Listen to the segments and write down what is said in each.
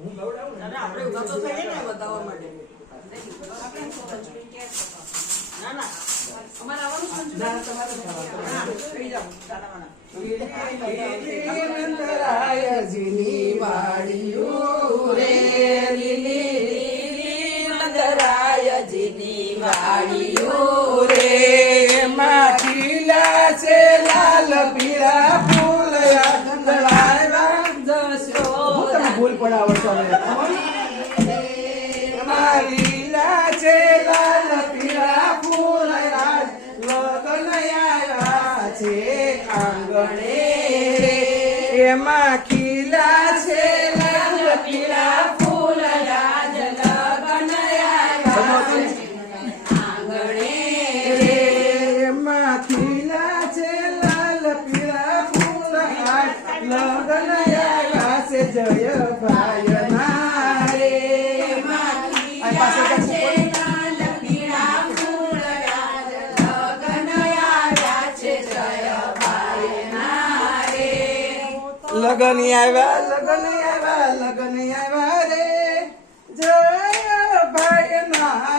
અરે આપણે ઊભા તો થઈએ ને બતાવવા માટે. ના ના. અમારે આવવાનું જ ના તમારે થઈ જાવ ચાલાવાના. જીની વાડીઓ રે લીલી લીલી નંદરાયજીની વાડીયું એમાં ખીલા છે લાલ પીળા ફૂલ આજ લગન આંગણે. એમાં ખીલા છે લગન આવ્યા લગન આવ્યા લગન આવ્યા રે. જય ભાઈ ના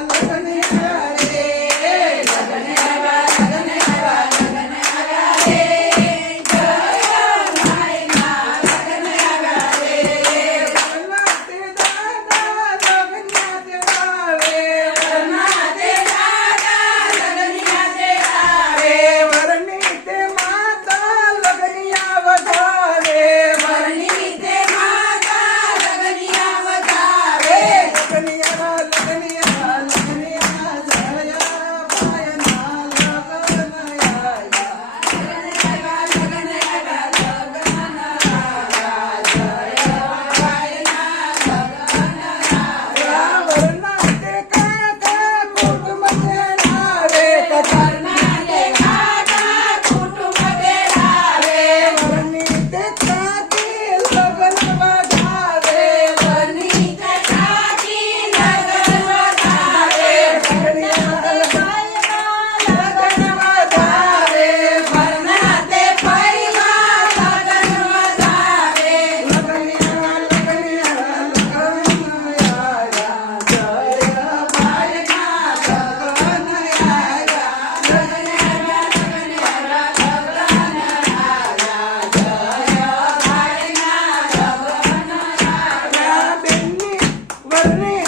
i don't Marie!